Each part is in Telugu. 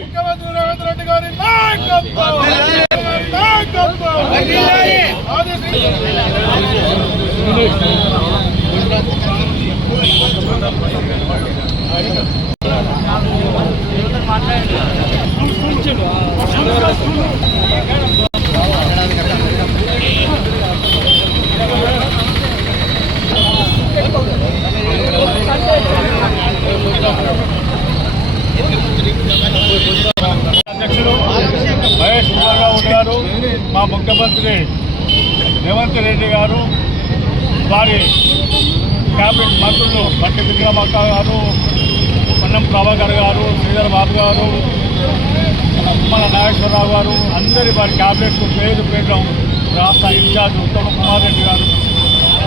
ముఖ్యమంత్రి రేవంత్ రెడ్డి గారి నాయకత్వం అధ్యక్షులు మహేష్ కుమార్ రావు గారు, మా ముఖ్యమంత్రి రేవంత్ రెడ్డి గారు, వారి క్యాబినెట్ మంత్రులు బట్టి విక్రమక్క గారు, పొన్నం ప్రభాకర్ గారు, శ్రీధర్ బాబు గారు, మన నాగేశ్వరరావు గారు, అందరి వారి క్యాబినెట్ పేరు పేరు రాష్ట్ర ఇన్ఛార్జ్ ఉత్తమ్ కుమార్ రెడ్డి గారు,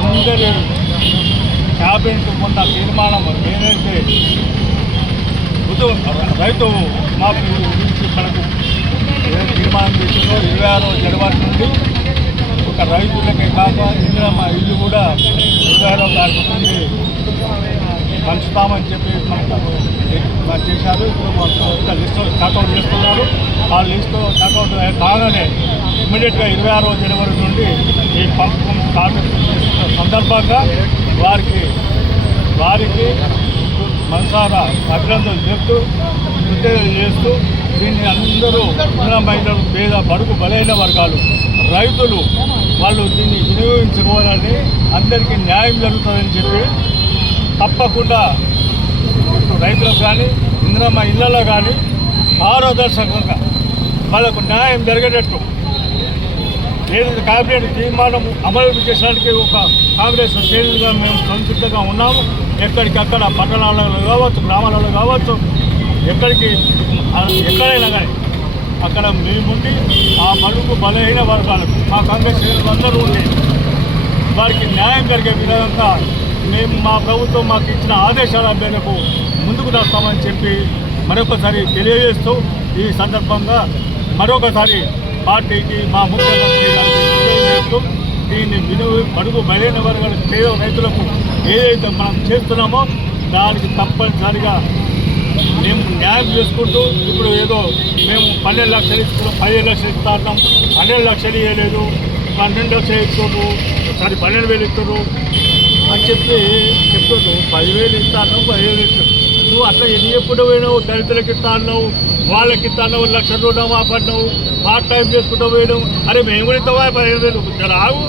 అందరి క్యాబినెట్ మొన్న తీర్మానం ఏదైతే రైతు మాఫీ గురించి మనకు తీర్మానం చేసిందో 26 జనవరి నుండి ఒక రైతులకే కాక ఇందిరమ్మ ఇల్లు కూడా 26వ తారీఖు నుండి పంచుతామని చెప్పి మనకు చేశారు. ఇప్పుడు లిస్టు స్టార్ట్అవుట్ చేస్తున్నారు. ఆ లిస్టు స్టార్ట్అవుట్ కాగానే ఇమ్మీడియట్గా 26వ జనవరి నుండి ఈ పంపకం స్టార్ట్ చేస్తున్న సందర్భంగా వారికి మనసారా అభినందనలు చెప్తూ కృతజ్ఞతలు చేస్తూ దీన్ని అందరూ మహిళలు, పేద బడుగు బలైన వర్గాలు, రైతులు వాళ్ళు దీన్ని వినియోగించుకోవాలని, అందరికీ న్యాయం జరుగుతుందని చెప్పి తప్పకుండా రైతులకు కానీ ఇందిరమ్మ ఇళ్లలో కానీ పారదర్శకంగా వాళ్ళకు న్యాయం జరిగేటట్టు ఏదైతే క్యాబినెట్ తీర్మానం అమలు చేయడానికి ఒక కాంగ్రెస్ శ్రేణులుగా మేము సంసిద్ధంగా ఉన్నాము. ఎక్కడికక్కడ పట్టణాలలో కావచ్చు, గ్రామాలలో కావచ్చు, ఎక్కడైనా కానీ అక్కడ మేముండి ఆ బడుగు బలహీన వర్గాలకు మా కాంగ్రెస్ శ్రేణులు అందరూ ఉండి వారికి న్యాయం జరిగే విధంగా మేము మా ప్రభుత్వం మాకు ఇచ్చిన ఆదేశాల మేరకు ముందుకు నడుస్తామని చెప్పి మరొకసారి తెలియజేస్తూ ఈ సందర్భంగా మరొకసారి పార్టీకి మా ముఖ్యమంత్రి గారికి తెలియజేస్తూ దీన్ని బడుగు బలైన వర్గాల పేద రైతులకు ఏదైతే మనం చేస్తున్నామో దానికి తప్పనిసరిగా మేము న్యాయం చేసుకుంటూ ఇప్పుడు ఏదో మేము 12 లక్షలు ఇస్తున్నాం, 15 లక్షలు ఇస్తా ఉన్నాం, 12 లక్షలు ఇవ్వలేదు, 12 లక్షలు ఇస్తున్నారు, ఒకసారి 12,000 ఇస్తున్నారు అని చెప్పి చెప్తున్నావు. 10,000 ఇస్తా అన్నావు, 15,000 ఇస్తావు. నువ్వు అట్లా ఎప్పుడు పోయినావు? దళితులకు ఇస్తా అన్నావు, వాళ్ళకి ఇస్తా అన్నావు, 1,00,000 రుణం ఆపడినావు, పార్ట్ టైం చేసుకుంటూ పోయడం. అరే మేము కూడా ఇస్తావా 15,000? రావు,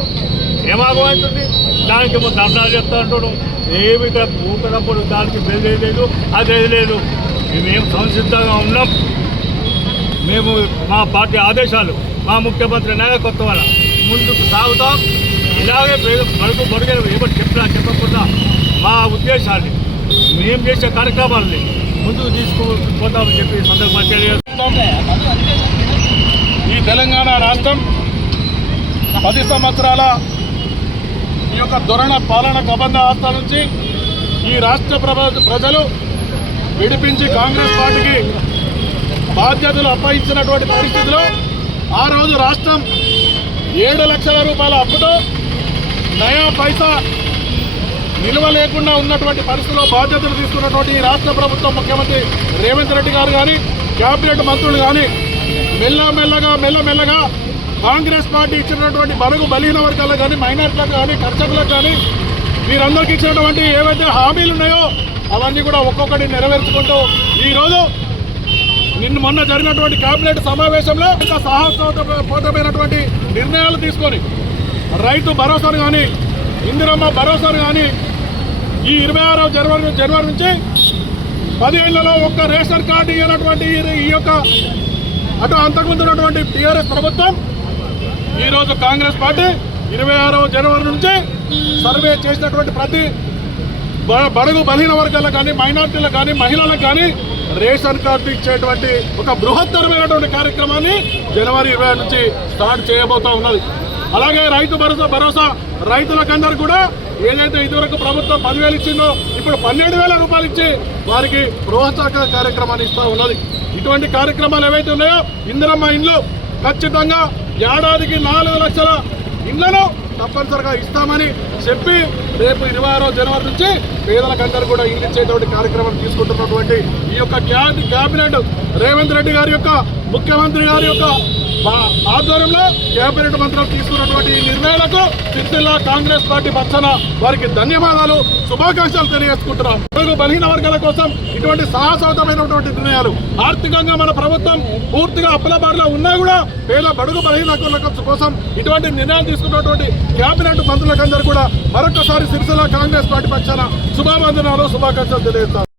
ఏమాగమవుతుంది? దానికి ఏమో ధర్నాలు చెప్తా అంటున్నాం. ఏమి ఇక్కడ ఊపినప్పుడు దానికి బెదిలేదు, అది లేదు. మేమేం సంసిద్ధంగా ఉన్నాం. మేము మా పార్టీ ఆదేశాలు, మా ముఖ్యమంత్రి నాయకత్వం వల్ల ముందుకు సాగుతాం. ఇలాగే బడుగు ఏమని చెప్పకుండా మా ఉద్దేశాన్ని, మేము చేసే కార్యక్రమాలని ముందుకు తీసుకుపోతామని చెప్పి సందర్భంగా తెలియజేస్తాం. ఈ తెలంగాణ రాష్ట్రం 10 సంవత్సరాల ఈ యొక్క దురణ పాలన కబంధ ఆస్థ నుంచి ఈ రాష్ట్ర ప్రజలు విడిపించి కాంగ్రెస్ పార్టీకి బాధ్యతలు అప్పగించినటువంటి పరిస్థితిలో ఆ రోజు రాష్ట్రం 7 లక్షల రూపాయల అప్పుతో నయా పైసా నిల్వ లేకుండా ఉన్నటువంటి పరిస్థితిలో బాధ్యతలు తీసుకున్నటువంటి ఈ రాష్ట్ర ప్రభుత్వం ముఖ్యమంత్రి రేవంత్ రెడ్డి గారు కానీ, క్యాబినెట్ మంత్రులు కానీ మెల్లమెల్లగా కాంగ్రెస్ పార్టీ ఇచ్చినటువంటి బడుగు బలహీన వర్గాలకు కానీ, మైనార్టీలకు కానీ, కర్షకులకు కానీ వీరందరికీ ఇచ్చినటువంటి ఏవైతే హామీలు ఉన్నాయో అవన్నీ కూడా ఒక్కొక్కటి నెరవేర్చుకుంటూ ఈరోజు మొన్న జరిగినటువంటి కేబినెట్ సమావేశంలో ఇంకా సాహసోపేతమైనటువంటి నిర్ణయాలు తీసుకొని రైతు భరోసాను కానీ, ఇందిరమ్మ భరోసాను కానీ ఈ 26వ జనవరి నుంచి 10 ఏళ్లలో ఒక్క రేషన్ కార్డు ఇవ్వనటువంటి ఈ యొక్క అటు అంతకుముందు ఉన్నటువంటి టీఆర్ఎస్ ప్రభుత్వం ఈరోజు కాంగ్రెస్ పార్టీ 26వ జనవరి నుంచి సర్వే చేసినటువంటి ప్రతి బడుగు బలహీన వర్గాలకు కానీ, మైనార్టీలకు కానీ, మహిళలకు కానీ రేషన్ కార్డు ఇచ్చేటువంటి ఒక బృహత్తరమైనటువంటి కార్యక్రమాన్ని జనవరి 20 నుంచి స్టార్ట్ చేయబోతా ఉన్నది. అలాగే రైతు భరోసా రైతులకందరూ కూడా ఏదైతే ఇదివరకు ప్రభుత్వం 10,000 ఇచ్చిందో ఇప్పుడు 12,000 రూపాయలు ఇచ్చి వారికి ప్రోత్సాహక కార్యక్రమాన్ని ఇస్తూ ఉన్నది. ఇటువంటి కార్యక్రమాలు ఏవైతే ఉన్నాయో ఇందిరమ్మ ఇండ్లు ఖచ్చితంగా ఏడాదికి 4 లక్షల ఇండ్లను తప్పనిసరిగా ఇస్తామని చెప్పి రేపు 26 జనవరి నుంచి పేదలకందరూ కూడా ఇల్లు ఇచ్చేటువంటి కార్యక్రమం తీసుకుంటున్నటువంటి ఈ యొక్క క్యాబినెట్ రేవంత్ రెడ్డి గారి యొక్క ముఖ్యమంత్రి గారి యొక్క ఆధ్వర్యంలో కేబినెట్ మంత్రులు తీసుకున్నటువంటి ఈ నిర్ణయాలకు సిరిసిల్ల కాంగ్రెస్ పార్టీ పక్షాన వారికి ధన్యవాదాలు, శుభాకాంక్షలు తెలియజేసుకుంటున్నాం. బలహీన వర్గాల కోసం ఇటువంటి సాహసవంతమైనటువంటి నిర్ణయాలు, ఆర్థికంగా మన ప్రభుత్వం పూర్తిగా అప్పులబారిలో ఉన్నా కూడా పేద బడుగు బలహీన వర్గాల కోసం ఇటువంటి నిర్ణయాలు తీసుకున్నటువంటి కేబినెట్ మంత్రులకందరూ కూడా మరొకసారి సిరిసిల్ల కాంగ్రెస్ పార్టీ పక్షాన శుభావందనాలు, శుభాకాంక్షలు తెలియజేస్తాం.